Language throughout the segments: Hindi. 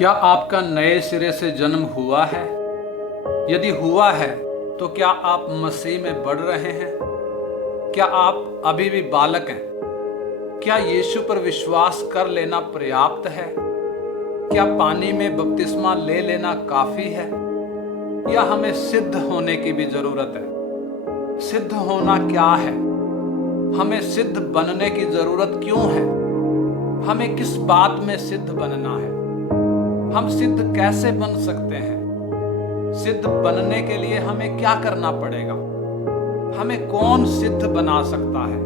क्या आपका नए सिरे से जन्म हुआ है? यदि हुआ है तो क्या आप मसीह में बढ़ रहे हैं? क्या आप अभी भी बालक हैं? क्या यीशु पर विश्वास कर लेना पर्याप्त है? क्या पानी में बपतिस्मा ले लेना काफी है, या हमें सिद्ध होने की भी जरूरत है? सिद्ध होना क्या है? हमें सिद्ध बनने की जरूरत क्यों है? हमें किस बात में सिद्ध बनना है? हम सिद्ध कैसे बन सकते हैं? सिद्ध बनने के लिए हमें क्या करना पड़ेगा? हमें कौन सिद्ध बना सकता है?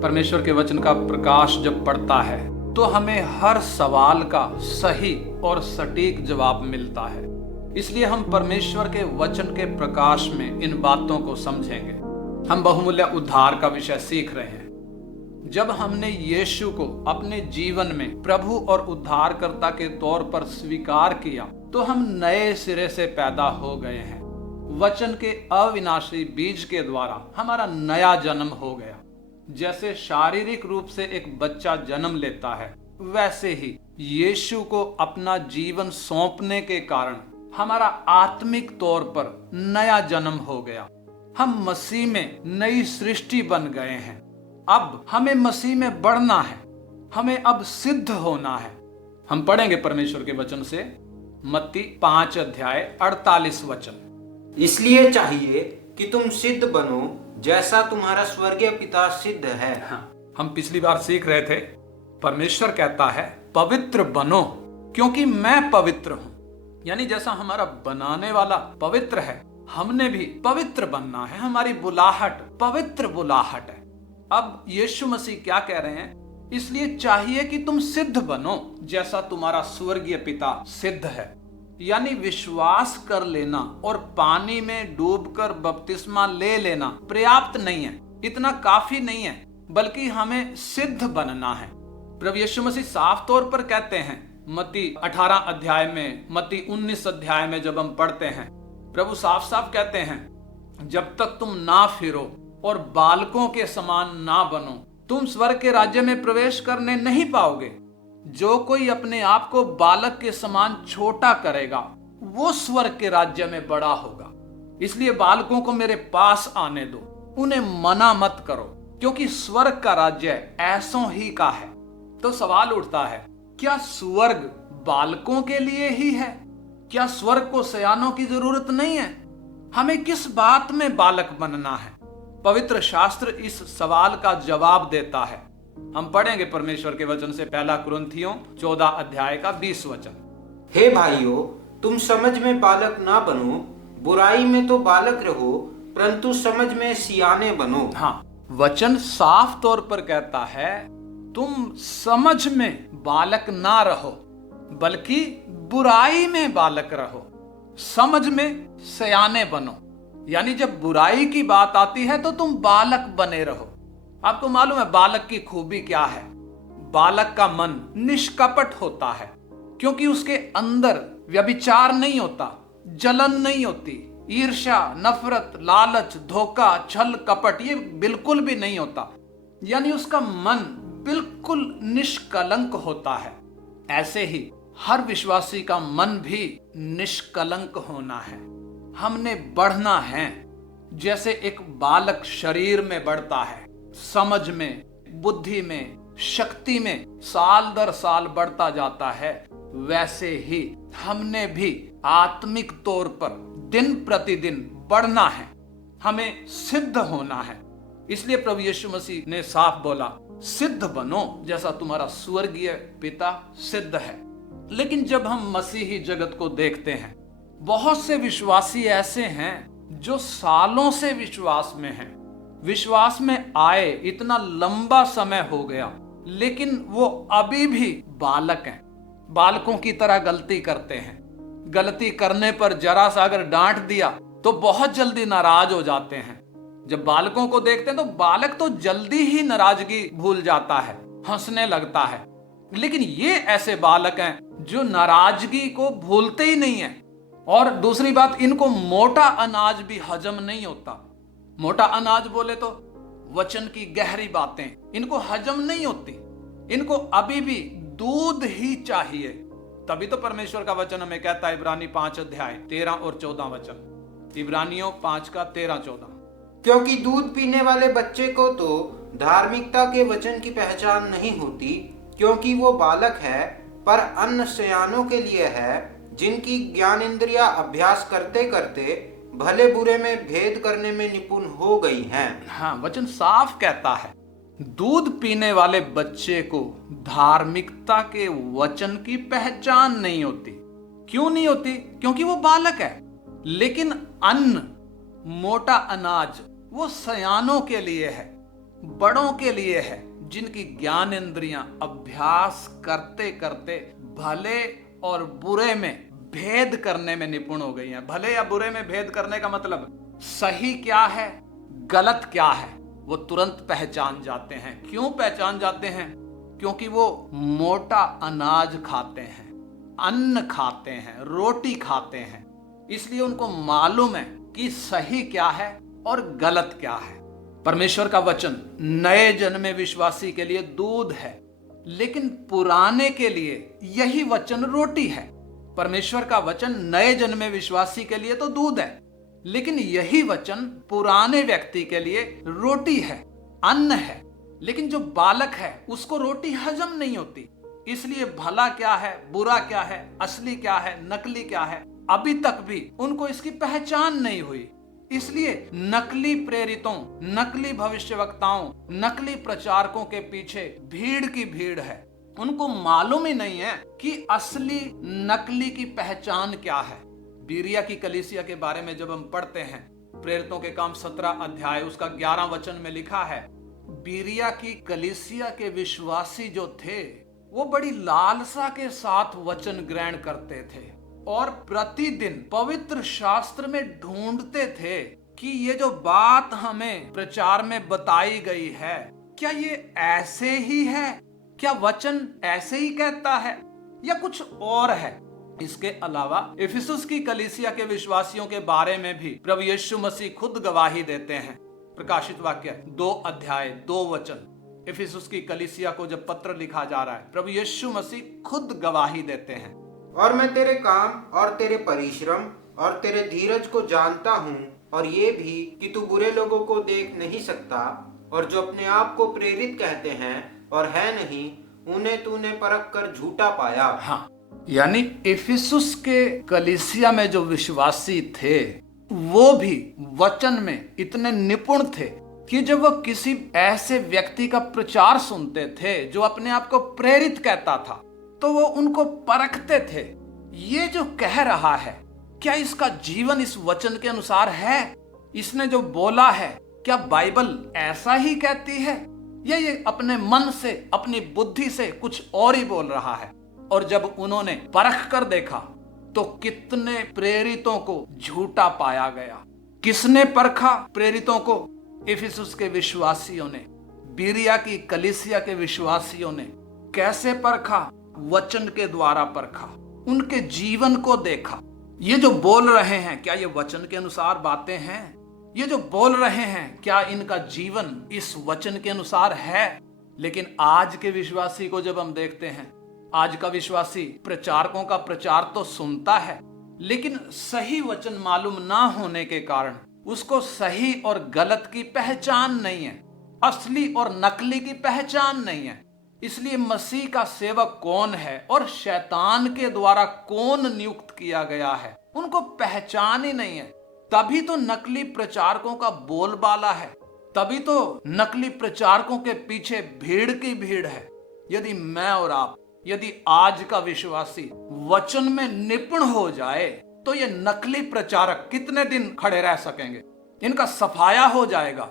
परमेश्वर के वचन का प्रकाश जब पड़ता है तो हमें हर सवाल का सही और सटीक जवाब मिलता है। इसलिए हम परमेश्वर के वचन के प्रकाश में इन बातों को समझेंगे। हम बहुमूल्य उद्धार का विषय सीख रहे हैं। जब हमने यीशु को अपने जीवन में प्रभु और उद्धारकर्ता के तौर पर स्वीकार किया तो हम नए सिरे से पैदा हो गए हैं। वचन के अविनाशी बीज के द्वारा हमारा नया जन्म हो गया। जैसे शारीरिक रूप से एक बच्चा जन्म लेता है, वैसे ही यीशु को अपना जीवन सौंपने के कारण हमारा आत्मिक तौर पर नया जन्म हो गया। हम मसीह में नई सृष्टि बन गए हैं। अब हमें मसीह में बढ़ना है, हमें अब सिद्ध होना है। हम पढ़ेंगे परमेश्वर के वचन से मत्ती 5 अध्याय 48 वचन। इसलिए चाहिए कि तुम सिद्ध बनो जैसा तुम्हारा स्वर्गीय पिता सिद्ध है। हम पिछली बार सीख रहे थे, परमेश्वर कहता है पवित्र बनो क्योंकि मैं पवित्र हूं। यानी जैसा हमारा बनाने वाला पवित्र है, हमने भी पवित्र बनना है। हमारी बुलाहट पवित्र बुलाहट है। अब यीशु मसीह क्या कह रहे हैं? इसलिए चाहिए कि तुम सिद्ध बनो जैसा तुम्हारा स्वर्गीय पिता सिद्ध है। यानी विश्वास कर लेना और पानी में डूबकर बपतिस्मा ले लेना पर्याप्त नहीं है, इतना काफी नहीं है, बल्कि हमें सिद्ध बनना है। प्रभु यीशु मसीह साफ तौर पर कहते हैं, मत्ती 18 अध्याय में, मत्ती 19 अध्याय में जब हम पढ़ते हैं, प्रभु साफ साफ कहते हैं, जब तक तुम ना फिरो और बालकों के समान ना बनो, तुम स्वर्ग के राज्य में प्रवेश करने नहीं पाओगे। जो कोई अपने आप को बालक के समान छोटा करेगा, वो स्वर्ग के राज्य में बड़ा होगा। इसलिए बालकों को मेरे पास आने दो, उन्हें मना मत करो, क्योंकि स्वर्ग का राज्य ऐसों ही का है। तो सवाल उठता है, क्या स्वर्ग बालकों के लिए ही है? क्या स्वर्ग को सयानों की जरूरत नहीं है? हमें किस बात में बालक बनना है? पवित्र शास्त्र इस सवाल का जवाब देता है। हम पढ़ेंगे परमेश्वर के वचन से 1 कुरिन्थियों 14 अध्याय का 20 वचन। हे भाइयों, तुम समझ में बालक ना बनो, बुराई में तो बालक रहो, परंतु समझ में सियाने बनो। वचन साफ तौर पर कहता है, तुम समझ में बालक ना रहो, बल्कि बुराई में बालक रहो, समझ में सयाने बनो। यानी जब बुराई की बात आती है तो तुम बालक बने रहो। आपको मालूम है बालक की खूबी क्या है? बालक का मन निष्कपट होता है, क्योंकि उसके अंदर व्यभिचार नहीं होता, जलन नहीं होती, ईर्ष्या, नफरत, लालच, धोखा, छल, कपट ये बिल्कुल भी नहीं होता। यानी उसका मन बिल्कुल निष्कलंक होता है। ऐसे ही हर विश्वासी का मन भी निष्कलंक होना है। हमने बढ़ना है जैसे एक बालक शरीर में बढ़ता है, समझ में, बुद्धि में, शक्ति में साल दर साल बढ़ता जाता है, वैसे ही हमने भी आत्मिक तौर पर दिन प्रतिदिन बढ़ना है। हमें सिद्ध होना है। इसलिए प्रभु यीशु मसीह ने साफ बोला, सिद्ध बनो जैसा तुम्हारा स्वर्गीय पिता सिद्ध है। लेकिन जब हम मसीही जगत को देखते हैं, बहुत से विश्वासी ऐसे हैं जो सालों से विश्वास में हैं, विश्वास में आए इतना लंबा समय हो गया, लेकिन वो अभी भी बालक हैं। बालकों की तरह गलती करते हैं। गलती करने पर जरा सा अगर डांट दिया तो बहुत जल्दी नाराज हो जाते हैं। जब बालकों को देखते हैं तो बालक तो जल्दी ही नाराजगी भूल जाता है, हंसने लगता है। लेकिन ये ऐसे बालक हैं जो नाराजगी को भूलते ही नहीं है। और दूसरी बात, इनको मोटा अनाज भी हजम नहीं होता। मोटा अनाज बोले तो वचन की गहरी बातें इनको हजम नहीं होती। इनको अभी भी दूध ही चाहिए, तभी तो परमेश्वर का वचन हमें कहता है, इब्रानी 5 अध्याय 13 और 14 वचन, इब्रानियों 5 का 13-14। क्योंकि दूध पीने वाले बच्चे को तो धार्मिकता के वचन की पहचान नहीं होती, क्योंकि वो बालक है, पर अन्न सयानों के लिए है, जिनकी ज्ञानेंद्रियां अभ्यास करते करते भले बुरे में भेद करने में निपुण हो गई हैं। हाँ, वचन साफ कहता है, दूध पीने वाले बच्चे को धार्मिकता के वचन की पहचान नहीं होती। क्यों नहीं होती? क्योंकि वो बालक है। लेकिन अन्न, मोटा अनाज, वो सयानों के लिए है, बड़ों के लिए है, जिनकी ज्ञान इंद्रियां अभ्यास करते करते भले और बुरे में भेद करने में निपुण हो गई हैं। भले या बुरे में भेद करने का मतलब सही क्या है, गलत क्या है, वो तुरंत पहचान जाते हैं। क्यों पहचान जाते हैं? क्योंकि वो मोटा अनाज खाते हैं, अन्न खाते हैं, रोटी खाते हैं, इसलिए उनको मालूम है कि सही क्या है और गलत क्या है। परमेश्वर का वचन नए जन्मे विश्वासी के लिए दूध है, लेकिन पुराने के लिए यही वचन रोटी है। परमेश्वर का वचन नए जन्मे विश्वासी के लिए तो दूध है, लेकिन यही वचन पुराने व्यक्ति के लिए रोटी है, अन्न है। लेकिन जो बालक है उसको रोटी हजम नहीं होती, इसलिए भला क्या है, बुरा क्या है, असली क्या है, नकली क्या है, अभी तक भी उनको इसकी पहचान नहीं हुई। इसलिए नकली प्रेरितों, नकली भविष्यवक्ताओं, नकली प्रचारकों के पीछे भीड़ की भीड़ है। उनको मालूम ही नहीं है कि असली नकली की पहचान क्या है। बीरिया की कलीसिया के बारे में जब हम पढ़ते हैं, प्रेरितों के काम 17 अध्याय उसका 11 वचन में लिखा है, बीरिया की कलीसिया के विश्वासी जो थे वो बड़ी लालसा के साथ वचन ग्रहण करते थे और प्रतिदिन पवित्र शास्त्र में ढूंढते थे कि ये जो बात हमें प्रचार में बताई गई है, क्या ये ऐसे ही है, क्या वचन ऐसे ही कहता है या कुछ और है। इसके अलावा इफिसुस की कलीसिया के विश्वासियों के बारे में भी प्रभु यीशु मसीह खुद गवाही देते हैं। प्रकाशित वाक्य 2 अध्याय 2 वचन, इफिसुस की कलीसिया को जब पत्र लिखा जा रहा है, प्रभु यीशु मसीह खुद गवाही देते हैं। और मैं तेरे काम और तेरे परिश्रम और तेरे धीरज को जानता हूँ, और ये भी कि तू बुरे लोगों को देख नहीं सकता, और जो अपने आप को प्रेरित कहते हैं और है नहीं, उन्हें तूने परख कर झूठा पाया। हाँ, यानी इफिसुस के कलीसिया में जो विश्वासी थे वो भी वचन में इतने निपुण थे कि जब वो किसी ऐसे व्यक्ति का प्रचार सुनते थे जो अपने आप को प्रेरित कहता था, तो वो उनको परखते थे। ये जो कह रहा है, क्या इसका जीवन इस वचन के अनुसार है? इसने जो बोला है, क्या बाइबल ऐसा ही कहती है या ये अपने मन से, अपनी बुद्धि से कुछ और ही बोल रहा है? और जब उन्होंने परख कर देखा तो कितने प्रेरितों को झूठा पाया गया। किसने परखा प्रेरितों को? इफिसुस के विश्वासियों ने, बीरिया की कलीसिया के विश्वासियों ने। कैसे परखा? वचन के द्वारा परखा, उनके जीवन को देखा। ये जो बोल रहे हैं, क्या ये वचन के अनुसार बातें हैं? ये जो बोल रहे हैं, क्या इनका जीवन इस वचन के अनुसार है? लेकिन आज के विश्वासी को जब हम देखते हैं, आज का विश्वासी प्रचारकों का प्रचार तो सुनता है, लेकिन सही वचन मालूम ना होने के कारण उसको सही और गलत की पहचान नहीं है, असली और नकली की पहचान नहीं है। इसलिए मसीह का सेवक कौन है और शैतान के द्वारा कौन नियुक्त किया गया है, उनको पहचान ही नहीं है। तभी तो नकली प्रचारकों का बोलबाला है, तभी तो नकली प्रचारकों के पीछे भीड़ की भीड़ है। यदि मैं और आप, यदि आज का विश्वासी वचन में निपुण हो जाए, तो ये नकली प्रचारक कितने दिन खड़े रह सकेंगे? इनका सफाया हो जाएगा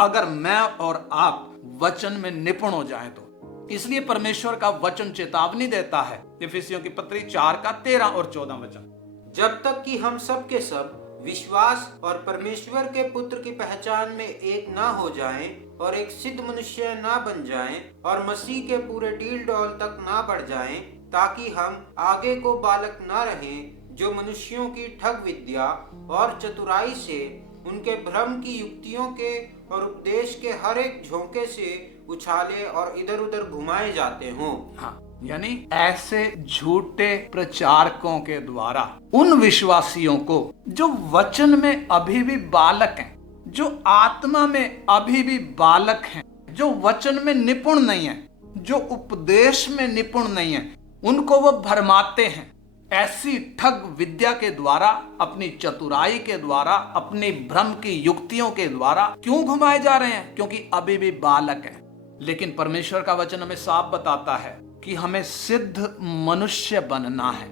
अगर मैं और आप वचन में निपुण हो जाएं तो। इसलिए परमेश्वर का वचन चेतावनी देता है, इफिसियों की पत्री 4 का 13 और 14 वचन, जब तक कि हम सब के सब विश्वास और परमेश्वर के पुत्र की पहचान में एक ना हो जाएं और एक सिद्ध मनुष्य ना बन जाएं और मसीह के पूरे डील डॉल तक ना बढ़ जाएं, ताकि हम आगे को बालक ना रहें, जो मनुष्यों की ठग विद्या और चतुराई से, उनके भ्रम की युक्तियों के और उपदेश के हर एक झोंके से उछाले और इधर उधर घुमाए जाते हों। हाँ, यानी ऐसे झूठे प्रचारकों के द्वारा उन विश्वासियों को जो वचन में अभी भी बालक हैं, जो आत्मा में अभी भी बालक हैं, जो वचन में निपुण नहीं है, जो उपदेश में निपुण नहीं है, उनको वो भरमाते हैं। ऐसी ठग विद्या के द्वारा, अपनी चतुराई के द्वारा, अपनी भ्रम की युक्तियों के द्वारा क्यों घुमाए जा रहे हैं? क्योंकि अभी भी बालक हैं। लेकिन परमेश्वर का वचन हमें साफ बताता है कि हमें सिद्ध मनुष्य बनना है,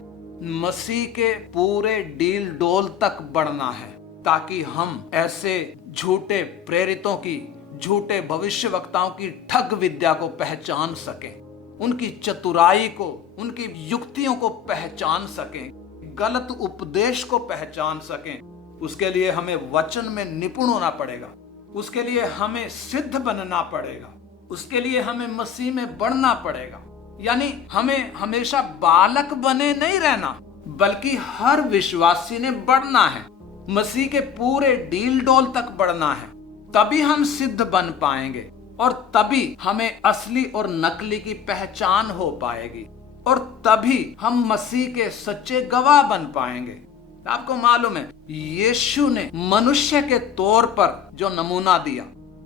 मसीह के पूरे डील डोल तक बढ़ना है, ताकि हम ऐसे झूठे प्रेरितों की, झूठे भविष्यवक्ताओं की ठग विद्या को पहचान सकें, उनकी चतुराई को, उनकी युक्तियों को पहचान सकें, गलत उपदेश को पहचान सकें। उसके लिए हमें वचन में निपुण होना पड़ेगा, उसके लिए हमें सिद्ध बनना पड़ेगा, उसके लिए हमें मसीह में बढ़ना पड़ेगा। यानी हमें हमेशा बालक बने नहीं रहना, बल्कि हर विश्वासी ने बढ़ना है, मसीह के पूरे डील डोल तक बढ़ना है। तभी हम सिद्ध बन पाएंगे और तभी हमें असली और नकली की पहचान हो पाएगी और तभी हम मसीह के सच्चे गवाह बन पाएंगे। आपको मालूम है, यीशु ने मनुष्य के तौर पर जो नमूना दिया,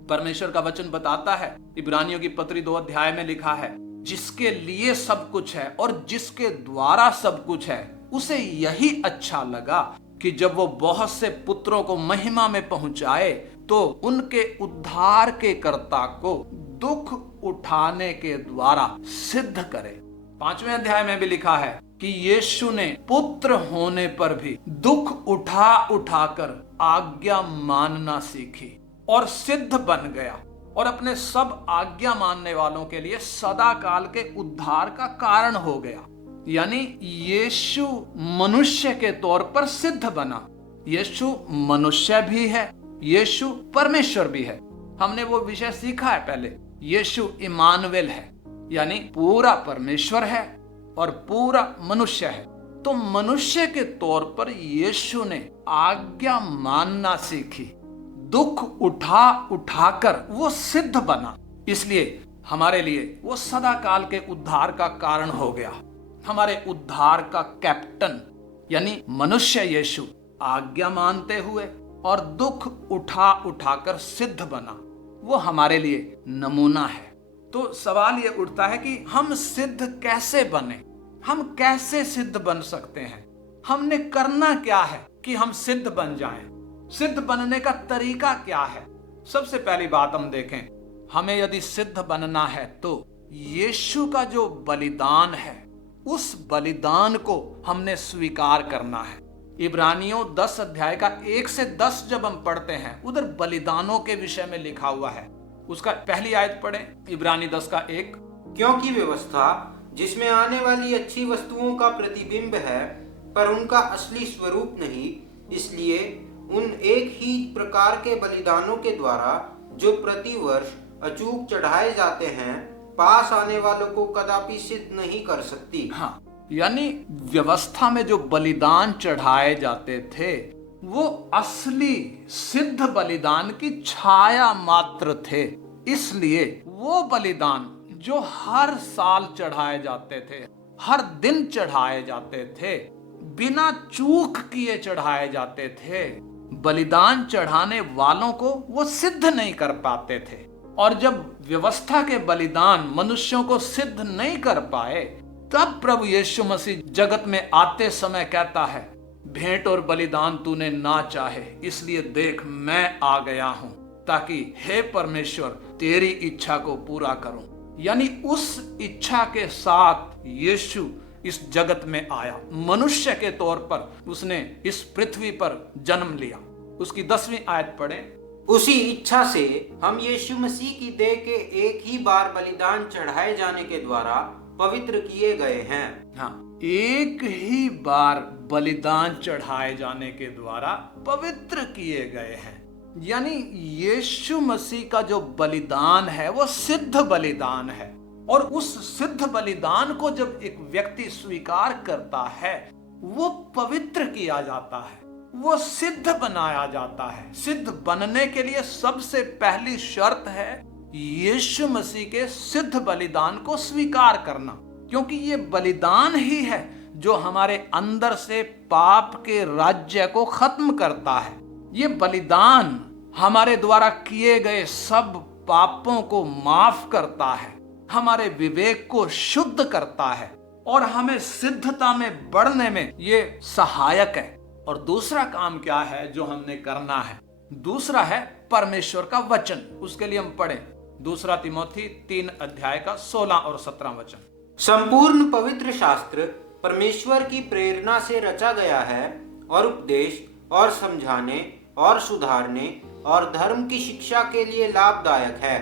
परमेश्वर का वचन बताता है, इब्रानियों की पत्री 2 अध्याय में लिखा है, जिसके लिए सब कुछ है और जिसके द्वारा सब कुछ है, उसे यही अच्छा लगा कि जब वो बहुत से पुत्रों को महिमा में पहुंचाए तो उनके उद्धार के कर्ता को दुख उठाने के द्वारा सिद्ध करे। 5वें अध्याय में भी लिखा है कि यीशु ने पुत्र होने पर भी दुख उठा उठाकर आज्ञा मानना सीखी और सिद्ध बन गया और अपने सब आज्ञा मानने वालों के लिए सदा काल के उद्धार का कारण हो गया। यानी यीशु मनुष्य के तौर पर सिद्ध बना। यीशु मनुष्य भी है, यीशु परमेश्वर भी है। हमने वो विषय सीखा है पहले। यीशु इमानुएल है, यानी पूरा परमेश्वर है और पूरा मनुष्य है। तो मनुष्य के तौर पर यीशु ने आज्ञा मानना सीखी, दुख उठा उठाकर वो सिद्ध बना। इसलिए हमारे लिए वो सदा काल के उद्धार का कारण हो गया। हमारे उद्धार का कैप्टन यानी मनुष्य यीशु आज्ञा मानते हुए और दुख उठा उठाकर सिद्ध बना, वो हमारे लिए नमूना है। तो सवाल ये उठता है कि हम सिद्ध कैसे बने, हम कैसे सिद्ध बन सकते हैं, हमने करना क्या है कि हम सिद्ध बन जाएं? सिद्ध बनने का तरीका क्या है? सबसे पहली बात हम देखें, हमें यदि सिद्ध बनना है तो यीशु का जो बलिदान है, उस बलिदान को हमने स्वीकार करना है। इब्रानियों 10 अध्याय का 1 से 10 जब हम पढ़ते हैं, उधर बलिदानों के विषय में लिखा हुआ है। उसका पहली आयत पढ़ें, इब्रानी 10 का 1। क्योंकि व्यवस्था जिसमें आने वाली अच्छी वस्तुओं का प्रतिबिंब है, पर उनका असली स्वरूप नहीं, इसलिए उन एक ही प्रकार के बलिदानों के द्वारा जो प्रतिवर्ष अचूक चढ़ाए जाते हैं, पास आने वालों को कदापि सिद्ध नहीं कर सकती। हाँ, यानी व्यवस्था में जो बलिदान चढ़ाए जाते थे वो असली सिद्ध बलिदान की छाया मात्र थे। इसलिए वो बलिदान जो हर साल चढ़ाए जाते थे, हर दिन चढ़ाए जाते थे, बिना चूक किए चढ़ाए जाते थे, बलिदान चढ़ाने वालों को वो सिद्ध नहीं कर पाते थे। और जब व्यवस्था के बलिदान मनुष्यों को सिद्ध नहीं कर पाए, तब प्रभु यीशु मसीह जगत में आते समय कहता है, भेंट और बलिदान तूने ना चाहे, इसलिए देख मैं आ गया हूं, ताकि हे परमेश्वर तेरी इच्छा को पूरा करूं। यानी उस इच्छा के साथ यीशु इस जगत में आया, मनुष्य के तौर पर उसने इस पृथ्वी पर जन्म लिया। उसकी 10वीं आयत पढ़ें। उसी इच्छा से हम यीशु मसीह की देह के एक ही बार बलिदान चढ़ाए जाने के द्वारा पवित्र किए गए हैं। हाँ, एक ही बार बलिदान चढ़ाए जाने के द्वारा पवित्र किए गए हैं। यानी यीशु मसीह का जो बलिदान है वो सिद्ध बलिदान है, और उस सिद्ध बलिदान को जब एक व्यक्ति स्वीकार करता है, वो पवित्र किया जाता है, वो सिद्ध बनाया जाता है। सिद्ध बनने के लिए सबसे पहली शर्त है यीशु मसीह के सिद्ध बलिदान को स्वीकार करना। क्योंकि ये बलिदान ही है जो हमारे अंदर से पाप के राज्य को खत्म करता है। ये बलिदान हमारे द्वारा किए गए सब पापों को माफ करता है, हमारे विवेक को शुद्ध करता है और हमें सिद्धता में बढ़ने में ये सहायक है। और दूसरा काम क्या है जो हमने करना है? दूसरा है परमेश्वर का वचन। उसके लिए हम पढ़ें 2 तिमोथी 3 अध्याय का 16 और 17 वचन। संपूर्ण पवित्र शास्त्र परमेश्वर की प्रेरणा से रचा गया है और उपदेश और समझाने और सुधारने और धर्म की शिक्षा के लिए लाभदायक है,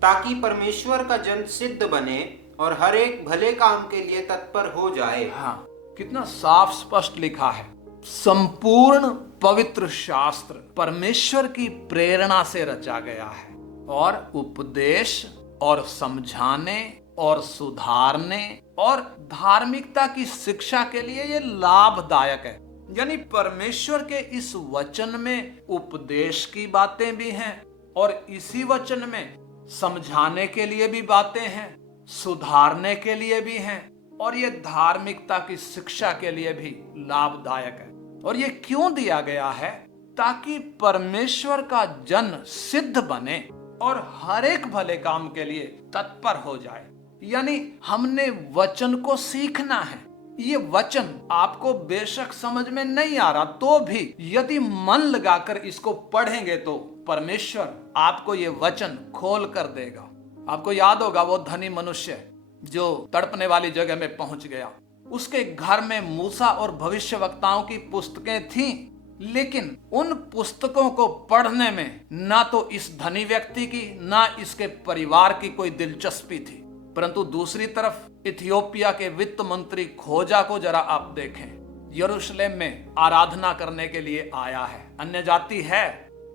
ताकि परमेश्वर का जन सिद्ध बने और हर एक भले काम के लिए तत्पर हो जाए। हाँ, कितना साफ स्पष्ट लिखा है। संपूर्ण पवित्र शास्त्र परमेश्वर की प्रेरणा से रचा गया है और उपदेश और समझाने और सुधारने और धार्मिकता की शिक्षा के लिए ये लाभदायक है। यानी परमेश्वर के इस वचन में उपदेश की बातें भी हैं और इसी वचन में समझाने के लिए भी बातें हैं, सुधारने के लिए भी हैं और ये धार्मिकता की शिक्षा के लिए भी लाभदायक है। और ये क्यों दिया गया है? ताकि परमेश्वर का जन सिद्ध बने और हर एक भले काम के लिए तत्पर हो जाए। यानी हमने वचन को सीखना है। ये वचन आपको बेशक समझ में नहीं आ रहा तो भी यदि मन लगाकर इसको पढ़ेंगे तो परमेश्वर आपको ये वचन खोल कर देगा। आपको याद होगा वो धनी मनुष्य जो तड़पने वाली जगह में पहुंच गया। उसके घर में मूसा और भविष्यवक्ताओं की पुस्तकें थीं, लेकिन उन पुस्तकों को पढ़ने में ना तो इस धनी व्यक्ति की ना इसके परिवार की कोई दिलचस्पी थी। परंतु दूसरी तरफ इथियोपिया के वित्त मंत्री खोजा को जरा आप देखें, यरूशलेम में आराधना करने के लिए आया है। अन्य जाति है,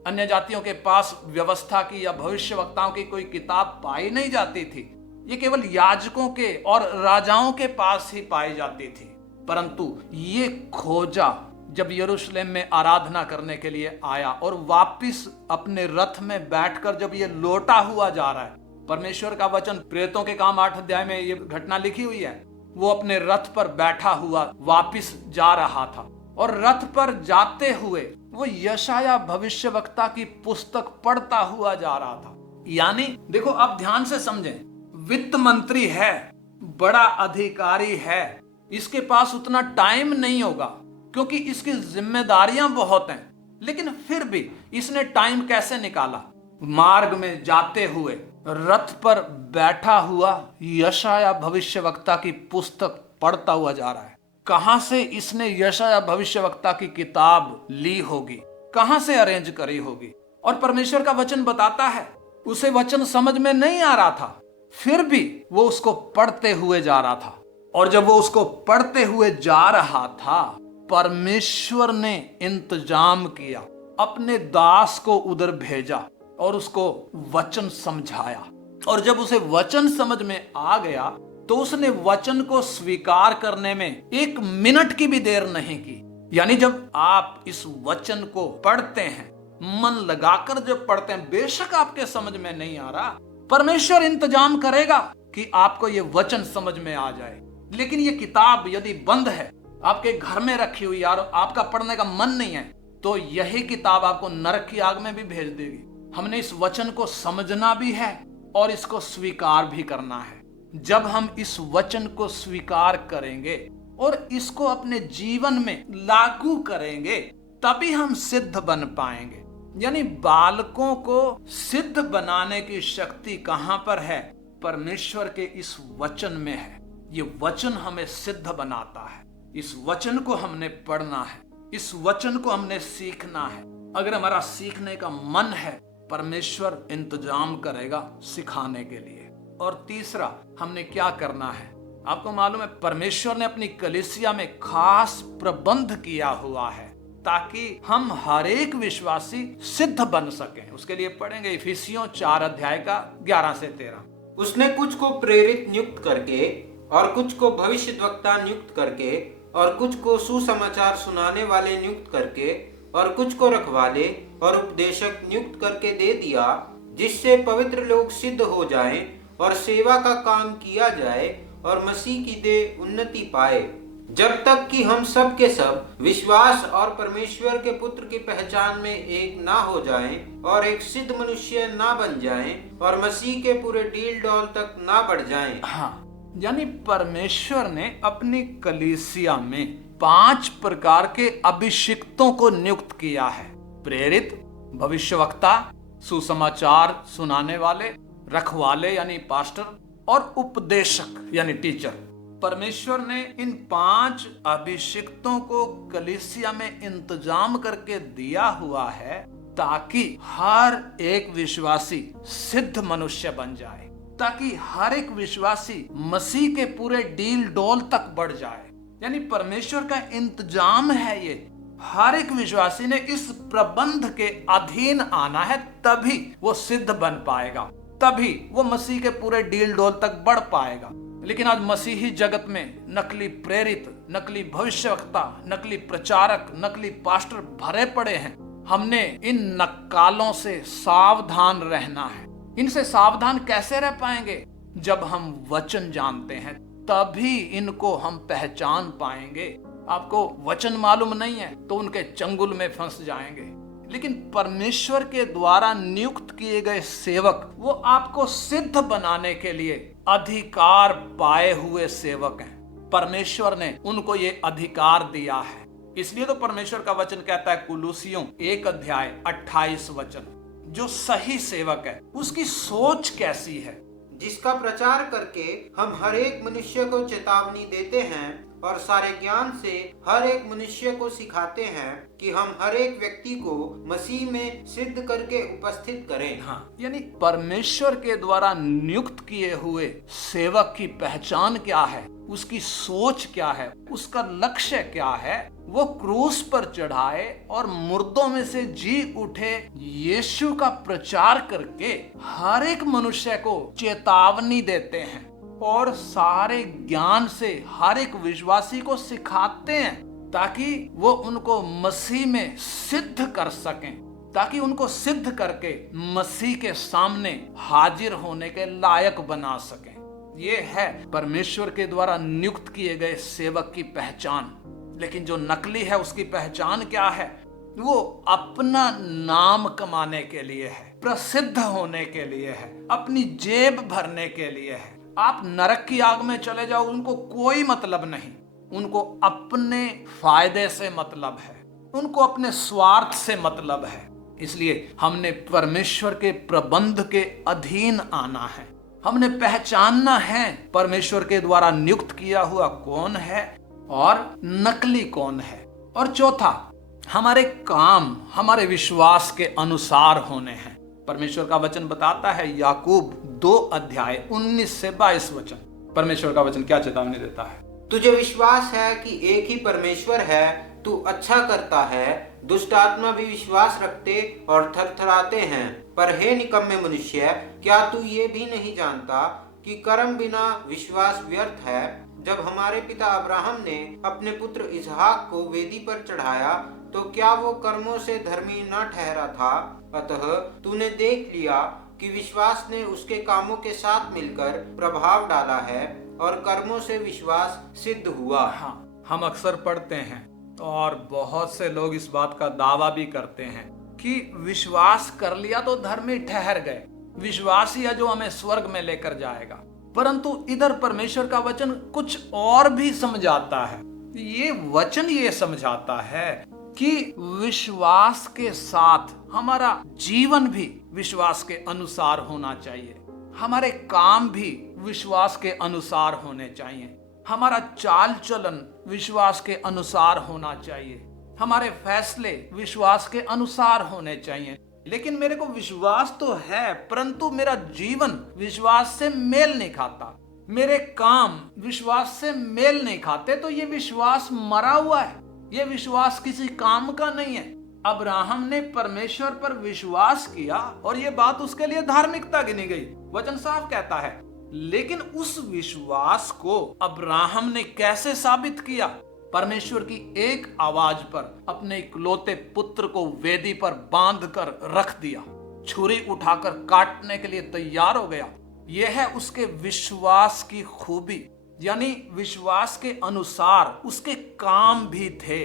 अन्य जातियों के पास व्यवस्था की या भविष्यवक्ताओं की कोई किताब पाई नहीं जाती थी। ये केवल याजकों के और राजाओं के पास ही पाई जाती थी। परंतु ये खोजा जब यरूशलेम में आराधना करने के लिए आया और वापिस अपने रथ में बैठकर जब ये लौटा हुआ जा रहा है, परमेश्वर का वचन प्रेरितों के काम 8 अध्याय में ये घटना लिखी हुई है। वो अपने रथ पर बैठा हुआ वापिस जा रहा था और रथ पर जाते हुए वो यशाया भविष्यवक्ता की पुस्तक पढ़ता हुआ जा रहा था। यानी देखो, आप ध्यान से समझें, वित्त मंत्री है, बड़ा अधिकारी है, इसके पास उतना टाइम नहीं होगा क्योंकि इसकी जिम्मेदारियां बहुत हैं, लेकिन फिर भी इसने टाइम कैसे निकाला? मार्ग में जाते हुए रथ पर बैठा हुआ यशाया भविष्यवक्ता की पुस्तक पढ़ता हुआ जा रहा है। कहां से इसने यशाया भविष्यवक्ता की किताब ली होगी, कहां से अरेंज करी होगी? और परमेश्वर का वचन बताता है उसे वचन समझ में नहीं आ रहा था, फिर भी वो उसको पढ़ते हुए जा रहा था। और जब वो उसको पढ़ते हुए जा रहा था, परमेश्वर ने इंतजाम किया, अपने दास को उधर भेजा और उसको वचन समझाया। और जब उसे वचन समझ में आ गया तो उसने वचन को स्वीकार करने में 1 मिनट की भी देर नहीं की। यानी जब आप इस वचन को पढ़ते हैं, मन लगाकर जब पढ़ते हैं, बेशक आपके समझ में नहीं आ रहा, परमेश्वर इंतजाम करेगा कि आपको ये वचन समझ में आ जाए। लेकिन ये किताब यदि बंद है, आपके घर में रखी हुई, यार आपका पढ़ने का मन नहीं है, तो यही किताब आपको नरक की आग में भी भेज देगी। हमने इस वचन को समझना भी है और इसको स्वीकार भी करना है। जब हम इस वचन को स्वीकार करेंगे और इसको अपने जीवन में लागू करेंगे, तभी हम सिद्ध बन पाएंगे। यानी बालकों को सिद्ध बनाने की शक्ति कहां पर है? परमेश्वर के इस वचन में है। ये वचन हमें सिद्ध बनाता है। इस वचन को हमने पढ़ना है, इस वचन को हमने सीखना है। अगर हमारा सीखने का मन है, परमेश्वर इंतजाम करेगा सिखाने के लिए। और तीसरा, हमने क्या करना है? आपको मालूम है, परमेश्वर ने अपनी कलीसिया में खास प्रबंध किया हुआ है ताकि हम हर एक विश्वासी सिद्ध बन सकें। उसके लिए पढ़ेंगे इफिसियों 4 अध्याय का 11 से 13। उसने कुछ को प्रेरित नियुक्त करके और कुछ को भविष्यद्वक्ता नियुक्त करके और कुछ को सुसमाचार सुनाने वाले नियुक्त करके और कुछ को रखवाले और उपदेशक नियुक्त करके दे दिया, जिससे पवित्र लोग सिद्ध हो जाएं और सेवा का काम किया जाए और मसीह की देह उन्नति पाए, जब तक कि हम सब के सब विश्वास और परमेश्वर के पुत्र की पहचान में एक ना हो जाएं और एक सिद्ध मनुष्य ना बन जाएं और मसीह के पूरे डील डॉल तक ना बढ़ जाएं। हाँ, यानी परमेश्वर ने अपनी कलीसिया में 5 प्रकार के अभिषिक्तों को नियुक्त किया है। प्रेरित, भविष्यवक्ता, सुसमाचार सुनाने वाले, रखवाले यानी पास्टर और उपदेशक यानी टीचर। परमेश्वर ने इन 5 अभिषिक्तों को कलीसिया में इंतजाम करके दिया हुआ है ताकि हर एक विश्वासी सिद्ध मनुष्य बन जाए, ताकि हर एक विश्वासी मसीह के पूरे डील डोल तक बढ़ जाए। यानी परमेश्वर का इंतजाम है ये। हर एक विश्वासी ने इस प्रबंध के अधीन आना है, तभी वो सिद्ध बन पाएगा, तभी वो मसीह के पूरे डील डोल तक बढ़ पाएगा। लेकिन आज मसीही जगत में नकली प्रेरित, नकली भविष्यवक्ता, नकली प्रचारक, नकली पास्टर भरे पड़े हैं। हमने इन नक्कालों से सावधान रहना है। इनसे सावधान कैसे रह पाएंगे? जब हम वचन जानते हैं तभी इनको हम पहचान पाएंगे। आपको वचन मालूम नहीं है तो उनके चंगुल में फंस जाएंगे। लेकिन परमेश्वर के द्वारा नियुक्त किए गए सेवक वो आपको सिद्ध बनाने के लिए अधिकार पाए हुए सेवक हैं। परमेश्वर ने उनको ये अधिकार दिया है। इसलिए तो परमेश्वर का वचन कहता है, कुलुसियों 1:28, जो सही सेवक है उसकी सोच कैसी है, जिसका प्रचार करके हम हर एक मनुष्य को चेतावनी देते हैं और सारे ज्ञान से हर एक मनुष्य को सिखाते हैं कि हम हर एक व्यक्ति को मसीह में सिद्ध करके उपस्थित करें। हाँ, यानी परमेश्वर के द्वारा नियुक्त किए हुए सेवक की पहचान क्या है, उसकी सोच क्या है, उसका लक्ष्य क्या है। वो क्रूस पर चढ़ाए और मुर्दों में से जी उठे यीशु का प्रचार करके हर एक मनुष्य को चेतावनी देते हैं और सारे ज्ञान से हर एक विश्वासी को सिखाते हैं ताकि वो उनको मसीह में सिद्ध कर सकें, ताकि उनको सिद्ध करके मसीह के सामने हाजिर होने के लायक बना सकें। ये है परमेश्वर के द्वारा नियुक्त किए गए सेवक की पहचान। लेकिन जो नकली है उसकी पहचान क्या है? वो अपना नाम कमाने के लिए है, प्रसिद्ध होने के लिए है, अपनी जेब भरने के लिए है। आप नरक की आग में चले जाओ, उनको कोई मतलब नहीं। उनको अपने फायदे से मतलब है, उनको अपने स्वार्थ से मतलब है। इसलिए हमने परमेश्वर के प्रबंध के अधीन आना है। हमने पहचानना है परमेश्वर के द्वारा नियुक्त किया हुआ कौन है और नकली कौन है। और चौथा, हमारे काम हमारे विश्वास के अनुसार होने हैं। परमेश्वर का वचन बताता है, याकूब 2:19-22। परमेश्वर का वचन क्या चेतावनी देता है? तुझे विश्वास है कि एक ही परमेश्वर है, तू अच्छा करता है। दुष्ट आत्मा भी विश्वास रखते और थरथराते हैं। पर हे निकम्मे मनुष्य, क्या तू ये भी नहीं जानता कि कर्म बिना विश्वास व्यर्थ है? जब हमारे पिता अब्राहम ने अपने पुत्र इसहाक को वेदी पर चढ़ाया तो क्या वो कर्मों से धर्मी न ठहरा था? अतः तूने देख लिया कि विश्वास ने उसके कामों के साथ मिलकर प्रभाव डाला है और कर्मों से विश्वास सिद्ध हुआ। हाँ, हम अक्सर पढ़ते हैं और बहुत से लोग इस बात का दावा भी करते हैं कि विश्वास कर लिया तो धर्मी ठहर गए, विश्वास ही है जो हमें स्वर्ग में लेकर जाएगा। परंतु इधर परमेश्वर का वचन कुछ और भी समझाता है। ये वचन ये समझाता है कि विश्वास के साथ हमारा जीवन भी विश्वास के अनुसार होना चाहिए, हमारे काम भी विश्वास के अनुसार होने चाहिए, हमारा चाल चलन विश्वास के अनुसार होना चाहिए, हमारे फैसले विश्वास के अनुसार होने चाहिए। लेकिन मेरे को विश्वास तो है परंतु मेरा जीवन विश्वास से मेल नहीं खाता, मेरे काम विश्वास से मेल नहीं खाते, तो ये विश्वास मरा हुआ है, ये विश्वास किसी काम का नहीं है। अब्राहम ने परमेश्वर पर विश्वास किया और ये बात उसके लिए धार्मिकता गिनी गई, वचन साफ कहता है। लेकिन उस विश्वास को अब्राहम ने कैसे साबित किया? परमेश्वर की एक आवाज पर अपने इकलौते पुत्र को वेदी पर बांध कर रख दिया, छुरी उठाकर काटने के लिए तैयार हो गया। यह है उसके विश्वास की खूबी, यानी विश्वास के अनुसार उसके काम भी थे।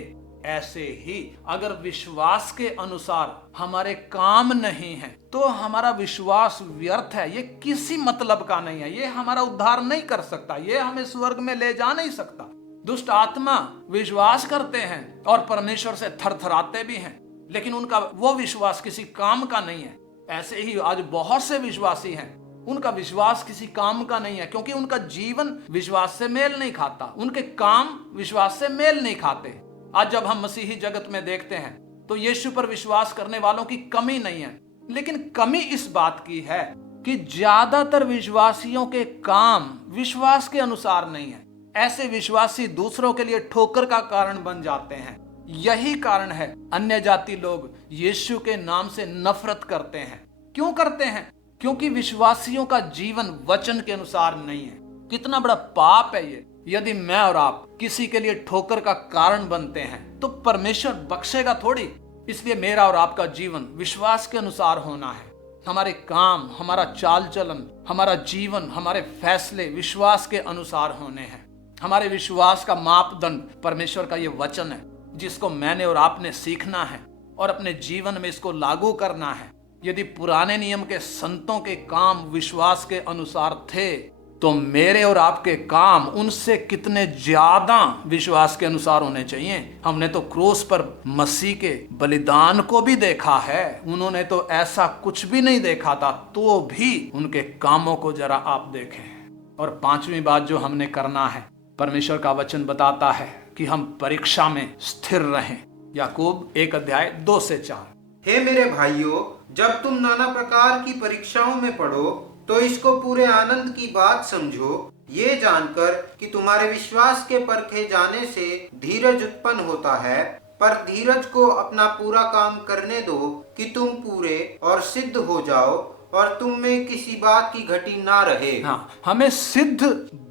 ऐसे ही अगर विश्वास के अनुसार हमारे काम नहीं है तो हमारा विश्वास व्यर्थ है, ये किसी मतलब का नहीं है, ये हमारा उद्धार नहीं कर सकता, ये हमें स्वर्ग में ले जा नहीं सकता। दुष्ट आत्मा विश्वास करते हैं और परमेश्वर से थरथराते भी हैं, लेकिन उनका वो विश्वास किसी काम का नहीं है। ऐसे ही आज बहुत से विश्वासी हैं, उनका विश्वास किसी काम का नहीं है, क्योंकि उनका जीवन विश्वास से मेल नहीं खाता, उनके काम विश्वास से मेल नहीं खाते। आज जब हम मसीही जगत में देखते हैं तो यीशु पर विश्वास करने वालों की कमी नहीं है, लेकिन कमी इस बात की है कि ज्यादातर विश्वासियों के काम विश्वास के अनुसार नहीं है। ऐसे विश्वासी दूसरों के लिए ठोकर का कारण बन जाते हैं। यही कारण है अन्य जाति लोग यीशु के नाम से नफरत करते हैं। क्यों करते हैं? क्योंकि विश्वासियों का जीवन वचन के अनुसार नहीं है। कितना बड़ा पाप है ये। यदि मैं और आप किसी के लिए ठोकर का कारण बनते हैं तो परमेश्वर बख्शेगा थोड़ी। इसलिए मेरा और आपका जीवन विश्वास के अनुसार होना है। हमारे काम, हमारा चाल चलन, हमारा जीवन, हमारे फैसले विश्वास के अनुसार होने हैं। हमारे विश्वास का मापदंड परमेश्वर का ये वचन है, जिसको मैंने और आपने सीखना है और अपने जीवन में इसको लागू करना है। यदि पुराने नियम के संतों के काम विश्वास के अनुसार थे तो मेरे और आपके काम उनसे कितने ज्यादा विश्वास के अनुसार होने चाहिए। हमने तो क्रूस पर मसीह के बलिदान को भी देखा है, उन्होंने तो ऐसा कुछ भी नहीं देखा था, तो भी उनके कामों को जरा आप देखें। और पांचवी बात जो हमने करना है, परमेश्वर का वचन बताता है कि हम परीक्षा में स्थिर रहें। याकूब 1:2-4। हे मेरे भाइयों, जब तुम नाना प्रकार की परीक्षाओं में पड़ो तो इसको पूरे आनंद की बात समझो, ये जानकर कि तुम्हारे विश्वास के परखे जाने से धीरज उत्पन्न होता है। पर धीरज को अपना पूरा काम करने दो कि तुम पूरे और सिद्ध हो जाओ और तुम में किसी बात की घटी ना रहे। हाँ, हमें सिद्ध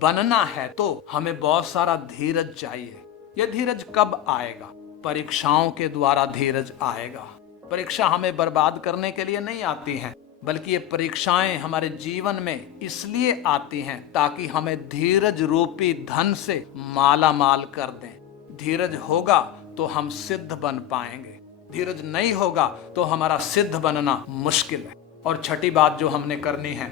बनना है तो हमें बहुत सारा धीरज चाहिए। यह धीरज कब आएगा? परीक्षाओं के द्वारा धीरज आएगा। परीक्षा हमें बर्बाद करने के लिए नहीं आती हैं, बल्कि ये परीक्षाएं हमारे जीवन में इसलिए आती हैं ताकि हमें धीरज रूपी धन से माला माल कर दें। धीरज होगा तो हम सिद्ध बन पाएंगे, धीरज नहीं होगा तो हमारा सिद्ध बनना मुश्किल है। और छठी बात जो हमने करनी है,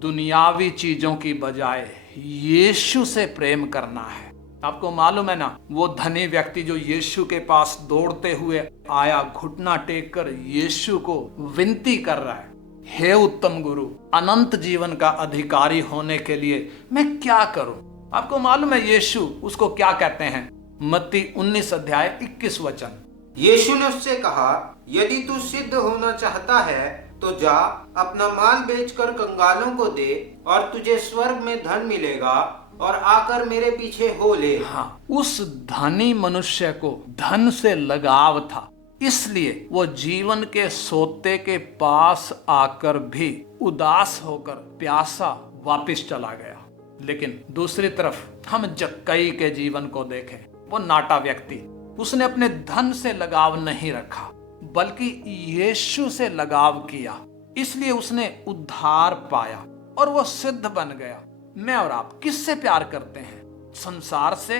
दुनियावी चीजों की बजाय यीशु से प्रेम करना है। आपको मालूम है ना, वो धनी व्यक्ति जो यीशु के पास दौड़ते हुए आया, घुटना टेक कर यीशु को विनती कर रहा है, हे उत्तम गुरु, अनंत जीवन का अधिकारी होने के लिए मैं क्या करूं? आपको मालूम है यीशु उसको क्या कहते हैं? मत्ती 19:21। यीशु ने उससे कहा, यदि तू सिद्ध होना चाहता है तो जा, अपना माल बेचकर कंगालों को दे और तुझे स्वर्ग में धन मिलेगा और आकर मेरे पीछे हो ले। हाँ, उस धनी मनुष्य को धन से लगाव था, इसलिए वो जीवन के सोते के पास आकर भी उदास होकर प्यासा वापस चला गया। लेकिन दूसरी तरफ हम जक्कई के जीवन को देखें। वो नाटा व्यक्ति, उसने अपने धन से लगाव नहीं रखा बल्कि यीशु से लगाव किया, इसलिए उसने उद्धार पाया और वो सिद्ध बन गया। मैं और आप किससे प्यार करते हैं? संसार से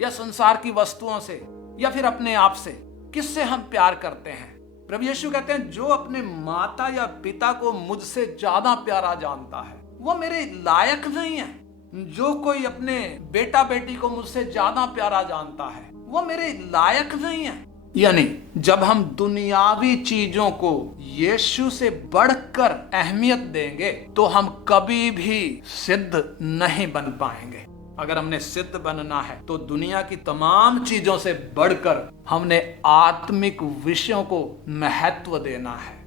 या संसार की वस्तुओं से या फिर अपने आप से? किससे हम प्यार करते हैं? प्रभु यीशु कहते हैं, जो अपने माता या पिता को मुझसे ज्यादा प्यारा जानता है वो मेरे लायक नहीं है। जो कोई अपने बेटा बेटी को मुझसे ज्यादा प्यारा जानता है वो मेरे लायक नहीं है। यानी जब हम दुनियावी चीजों को यीशु से बढ़कर अहमियत देंगे तो हम कभी भी सिद्ध नहीं बन पाएंगे। अगर हमने सिद्ध बनना है तो दुनिया की तमाम चीजों से बढ़कर हमने आत्मिक विषयों को महत्व देना है,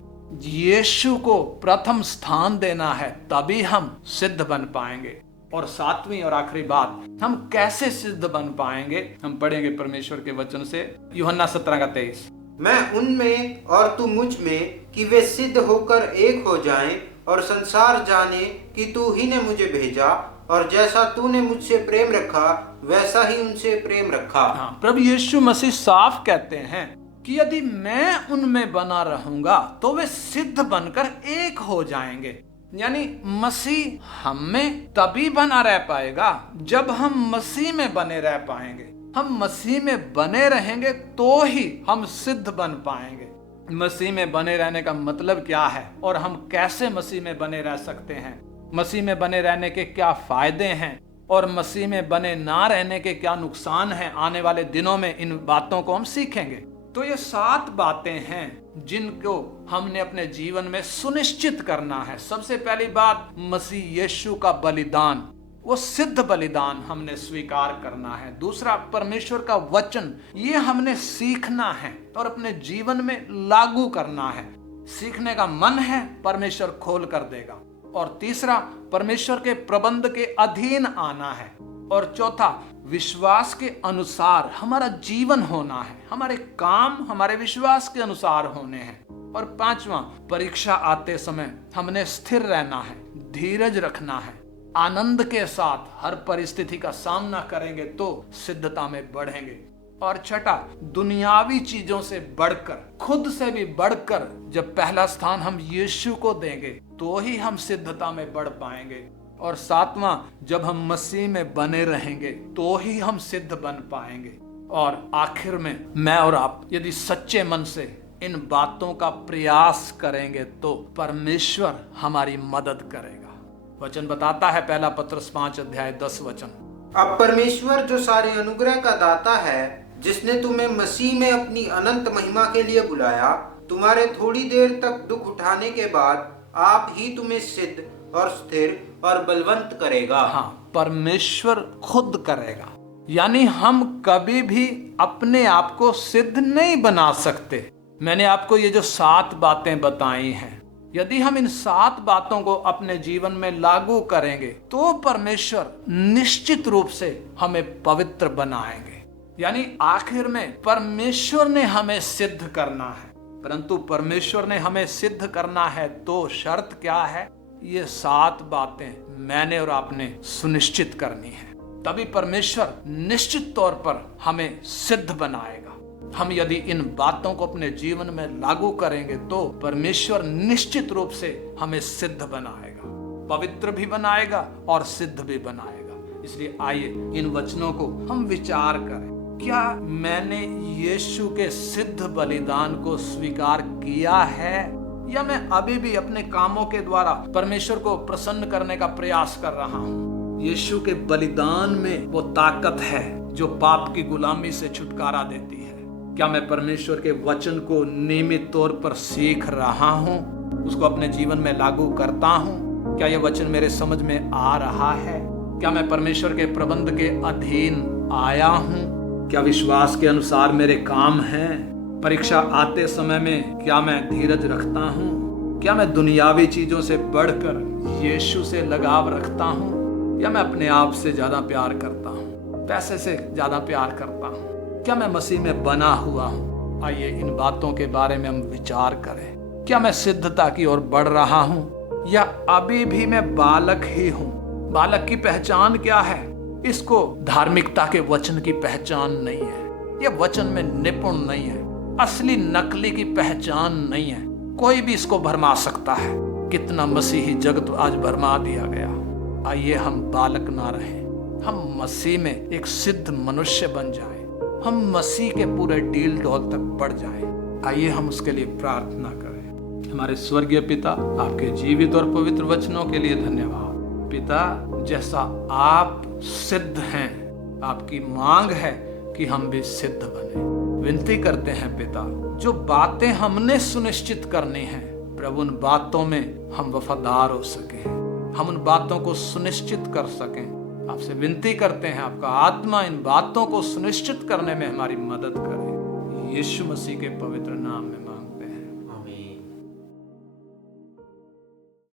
यीशु को प्रथम स्थान देना है, तभी हम सिद्ध बन पाएंगे। और सातवीं और आखिरी बात, हम कैसे सिद्ध बन पाएंगे? हम पढ़ेंगे परमेश्वर के वचन से, यूहन्ना 17:23। मैं उनमें और तू मुझ में कि वे सिद्ध होकर एक हो जाएं और संसार जाने कि तू ही ने मुझे भेजा और जैसा तूने मुझसे प्रेम रखा वैसा ही उनसे प्रेम रखा। हाँ, प्रभु यीशु मसीह साफ कहते हैं कि यदि मैं उनमें बना रहूंगा तो वे सिद्ध बनकर एक हो जाएंगे। यानी मसीह हम में तभी बना रह पाएगा जब हम मसीह में बने रह पाएंगे। हम मसीह में बने रहेंगे तो ही हम सिद्ध बन पाएंगे। मसीह में बने रहने का मतलब क्या है और हम कैसे मसीह में बने रह सकते हैं, मसीह में बने रहने के क्या फायदे हैं और मसीह में बने ना रहने के क्या नुकसान हैं, आने वाले दिनों में इन बातों को हम सीखेंगे। तो ये 7 बातें हैं जिनको हमने अपने जीवन में सुनिश्चित करना है। सबसे पहली बात, मसीह यीशु का बलिदान, वो सिद्ध बलिदान हमने स्वीकार करना है। दूसरा, परमेश्वर का वचन, ये हमने सीखना है और अपने जीवन में लागू करना है। सीखने का मन है, परमेश्वर खोल कर देगा। और तीसरा, परमेश्वर के प्रबंध के अधीन आना है। और चौथा, विश्वास के अनुसार हमारा जीवन होना है, हमारे काम हमारे विश्वास के अनुसार होने हैं। और पांचवा, परीक्षा आते समय हमने स्थिर रहना है, धीरज रखना है, आनंद के साथ हर परिस्थिति का सामना करेंगे तो सिद्धता में बढ़ेंगे। और छठा, दुनियावी चीजों से बढ़कर, खुद से भी बढ़कर जब पहला स्थान हम यीशु को देंगे तो ही हम सिद्धता में बढ़ पाएंगे। और सातवां, जब हम मसीह में बने रहेंगे तो ही हम सिद्ध बन पाएंगे। और आखिर में मैं और आप यदि सच्चे मन से इन बातों का प्रयास करेंगे तो परमेश्वर हमारी मदद करेगा। वचन बताता है, पहला पत्रस 5 अध्याय 10 वचन, अब परमेश्वर जो सारे अनुग्रह का दाता है, जिसने तुम्हें मसीह में अपनी अनंत महिमा के लिए बुलाया, तुम्हारे थोड़ी देर तक दुख उठाने के बाद आप ही तुम्हें सिद्ध और स्थिर और बलवंत करेगा। हाँ, परमेश्वर खुद करेगा। यानी हम कभी भी अपने आप को सिद्ध नहीं बना सकते। मैंने आपको ये जो 7 बातें बताई हैं, यदि हम इन 7 बातों को अपने जीवन में लागू करेंगे तो परमेश्वर निश्चित रूप से हमें पवित्र बनाएंगे। यानी आखिर में परमेश्वर ने हमें सिद्ध करना है, परंतु परमेश्वर ने हमें सिद्ध करना है तो शर्त क्या है? ये 7 बातें मैंने और आपने सुनिश्चित करनी है, तभी परमेश्वर निश्चित तौर पर हमें सिद्ध बनाएगा। हम यदि इन बातों को अपने जीवन में लागू करेंगे तो परमेश्वर निश्चित रूप से हमें सिद्ध बनाएगा, पवित्र भी बनाएगा और सिद्ध भी बनाएगा। इसलिए आइए इन वचनों को हम विचार करें। क्या मैंने यीशु के सिद्ध बलिदान को स्वीकार किया है, या मैं अभी भी अपने कामों के द्वारा परमेश्वर को प्रसन्न करने का प्रयास कर रहा हूँ? यीशु के बलिदान में वो ताकत है जो पाप की गुलामी से छुटकारा देती है। क्या मैं परमेश्वर के वचन को नियमित तौर पर सीख रहा हूँ, उसको अपने जीवन में लागू करता हूँ? क्या यह वचन मेरे समझ में आ रहा है? क्या मैं परमेश्वर के प्रबंध के अधीन आया हूँ? क्या विश्वास के अनुसार मेरे काम हैं? परीक्षा आते समय में क्या मैं धीरज रखता हूँ? क्या मैं दुनियावी चीजों से बढ़कर यीशु से लगाव रखता हूँ, या मैं अपने आप से ज्यादा प्यार करता हूँ, पैसे से ज्यादा प्यार करता हूँ? क्या मैं मसीह में बना हुआ हूँ? आइए इन बातों के बारे में हम विचार करें। क्या मैं सिद्धता की ओर बढ़ रहा हूँ, या अभी भी मैं बालक ही हूँ? बालक की पहचान क्या है? इसको धार्मिकता के वचन की पहचान नहीं है, यह वचन में निपुण नहीं है, असली नकली की पहचान नहीं है। कोई भी इसको भरमा सकता है। कितना मसीही जगत आज भरमा दिया गया। आइए हम बालक ना रहें, हम मसीह में एक सिद्ध मनुष्य बन जाएं, हम मसीह के पूरे डील डॉल तक बढ़ जाएं। आइए हम उसके लिए प्रार्थना करें। हमारे स्वर्गीय पिता, आपके जीवित और पवित्र वचनों के लिए धन्यवाद। पिता, जैसा आप सिद्ध हैं, आपकी मांग है कि हम भी सिद्ध बने। विनती करते हैं पिता, जो बातें हमने सुनिश्चित करनी है प्रभु, उन बातों में हम वफादार हो सकें, हम उन बातों को सुनिश्चित कर सकें। आपसे विनती करते हैं, आपका आत्मा इन बातों को सुनिश्चित करने में हमारी मदद करे। यीशु मसीह के पवित्र नाम में